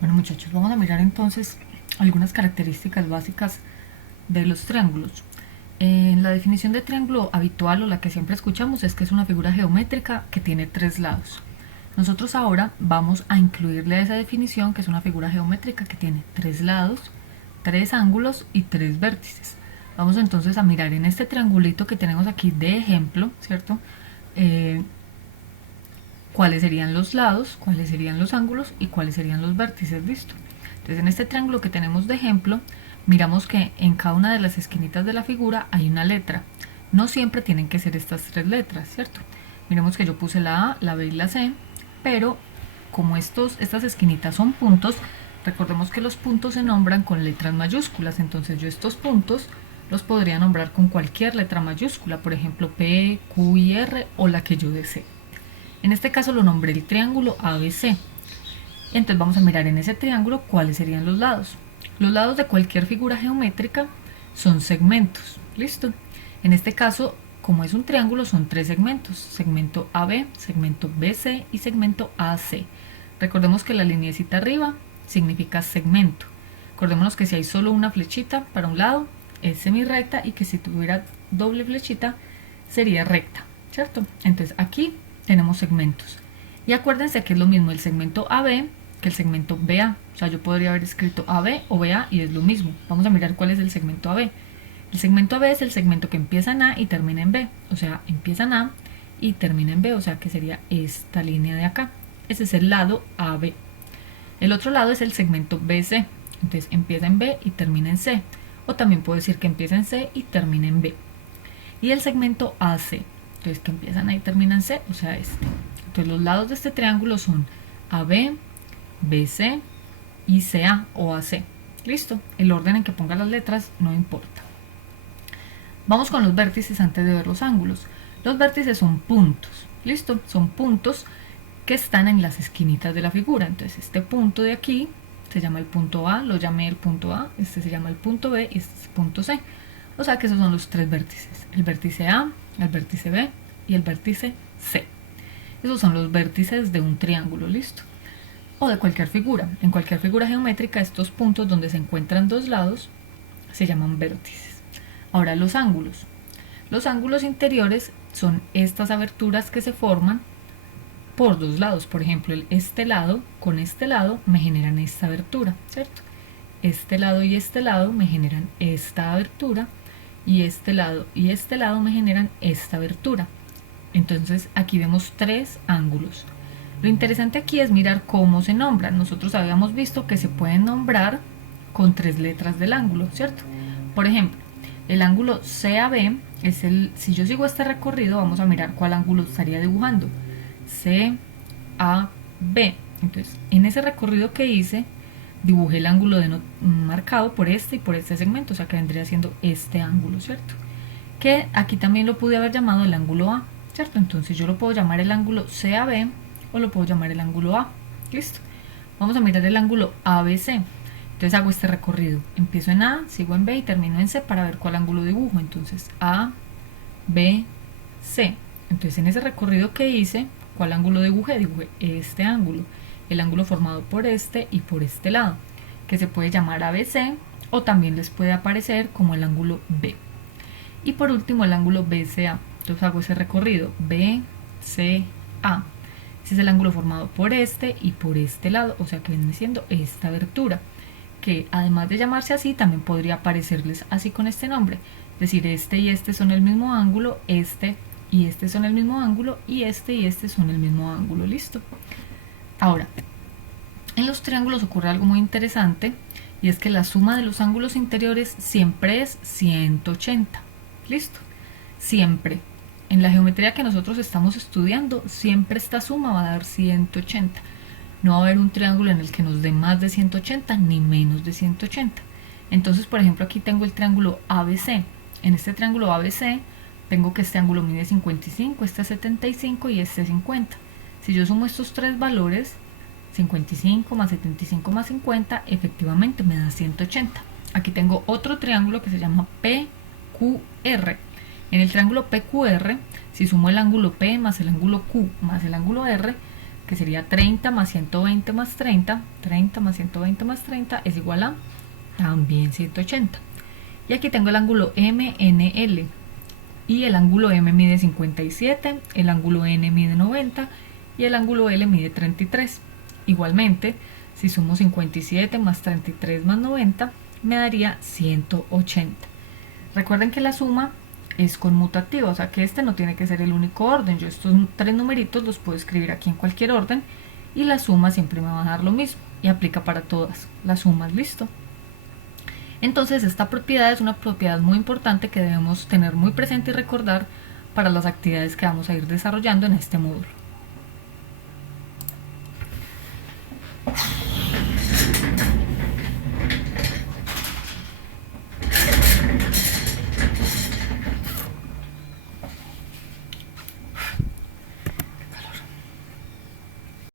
Bueno muchachos, vamos a mirar entonces algunas características básicas de los triángulos. La definición de triángulo habitual o la que siempre escuchamos es que es una figura geométrica que tiene tres lados. Nosotros ahora vamos a incluirle a esa definición que es una figura geométrica que tiene tres lados, tres ángulos y tres vértices. Vamos entonces a mirar en este triangulito que tenemos aquí de ejemplo, ¿cierto? Cuáles serían los lados, cuáles serían los ángulos y cuáles serían los vértices, listo. Entonces en este triángulo que tenemos de ejemplo, miramos que en cada una de las esquinitas de la figura hay una letra. No siempre tienen que ser estas tres letras, ¿cierto? Miremos que yo puse la A, la B y la C, pero como estas esquinitas son puntos, recordemos que los puntos se nombran con letras mayúsculas, entonces yo estos puntos los podría nombrar con cualquier letra mayúscula, por ejemplo P, Q y R o la que yo desee. En este caso lo nombré el triángulo ABC. Entonces vamos a mirar en ese triángulo cuáles serían los lados. Los lados de cualquier figura geométrica son segmentos. ¿Listo? En este caso, como es un triángulo, son tres segmentos. Segmento AB, segmento BC y segmento AC. Recordemos que la lineecita arriba significa segmento. Recordémonos que si hay solo una flechita para un lado, es semirrecta, y que si tuviera doble flechita, sería recta, ¿cierto? Entonces aquí tenemos segmentos. Y acuérdense que es lo mismo el segmento AB que el segmento BA. O sea, yo podría haber escrito AB o BA y es lo mismo. Vamos a mirar cuál es el segmento AB. El segmento AB es el segmento que empieza en A y termina en B. O sea, empieza en A y termina en B. O sea, que sería esta línea de acá. Ese es el lado AB. El otro lado es el segmento BC. Entonces empieza en B y termina en C. O también puedo decir que empieza en C y termina en B. Y el segmento AC. Entonces que empiezan ahí y terminan en C, o sea este. Entonces los lados de este triángulo son AB, BC y CA o AC. Listo, el orden en que ponga las letras no importa. Vamos con los vértices antes de ver los ángulos. Los vértices son puntos, listo, son puntos que están en las esquinitas de la figura. Entonces este punto de aquí se llama el punto A, lo llamé el punto A, este se llama el punto B y este es el punto C. O sea que esos son los tres vértices, el vértice A, el vértice B y el vértice C. Esos son los vértices de un triángulo, listo. O de cualquier figura. En cualquier figura geométrica, estos puntos donde se encuentran dos lados se llaman vértices. Ahora los ángulos. Los ángulos interiores son estas aberturas que se forman por dos lados. Por ejemplo, este lado con este lado me generan esta abertura, ¿cierto? Este lado y este lado me generan esta abertura, y este lado me generan esta abertura. Entonces aquí vemos tres ángulos. Lo interesante aquí es mirar cómo se nombran. Nosotros habíamos visto que se pueden nombrar con tres letras del ángulo, ¿cierto? Por ejemplo, el ángulo CAB es si yo sigo este recorrido, vamos a mirar cuál ángulo estaría dibujando. CAB. Entonces, en ese recorrido que hice, dibujé el ángulo marcado por este y por este segmento, o sea que vendría siendo este ángulo, ¿cierto? Que aquí también lo pude haber llamado el ángulo A, ¿cierto? Entonces yo lo puedo llamar el ángulo CAB o lo puedo llamar el ángulo A, ¿listo? Vamos a mirar el ángulo ABC. Entonces hago este recorrido, empiezo en A, sigo en B y termino en C para ver cuál ángulo dibujo. Entonces A, B, C. Entonces en ese recorrido que hice, ¿cuál ángulo dibujé? Dibujé este ángulo, el ángulo formado por este y por este lado, que se puede llamar ABC o también les puede aparecer como el ángulo B. Y por último el ángulo BCA. Entonces hago ese recorrido BCA. Ese es el ángulo formado por este y por este lado, o sea que viene siendo esta abertura, que además de llamarse así también podría aparecerles así con este nombre. Es decir, este y este son el mismo ángulo, este y este son el mismo ángulo y este son el mismo ángulo, listo. Ahora, en los triángulos ocurre algo muy interesante, y es que la suma de los ángulos interiores siempre es 180, listo, siempre. En la geometría que nosotros estamos estudiando, siempre esta suma va a dar 180. No va a haber un triángulo en el que nos dé más de 180 ni menos de 180. Entonces, por ejemplo, aquí tengo el triángulo ABC. En este triángulo ABC tengo que este ángulo mide 55, este 75 y este 50. Si yo sumo estos tres valores, 55 más 75 más 50, efectivamente me da 180. Aquí tengo otro triángulo que se llama PQR. En el triángulo PQR, si sumo el ángulo P más el ángulo Q más el ángulo R, que sería 30 más 120 más 30. 30 más 120 más 30 es igual a también 180. Y aquí tengo el ángulo MNL. Y el ángulo M mide 57, el ángulo N mide 90 y el ángulo L mide 33. Igualmente, si sumo 57 más 33 más 90, me daría 180. Recuerden que la suma es conmutativa, o sea que este no tiene que ser el único orden. Yo estos tres numeritos los puedo escribir aquí en cualquier orden y la suma siempre me va a dar lo mismo y aplica para todas las sumas. Listo. Entonces esta propiedad es una propiedad muy importante que debemos tener muy presente y recordar para las actividades que vamos a ir desarrollando en este módulo.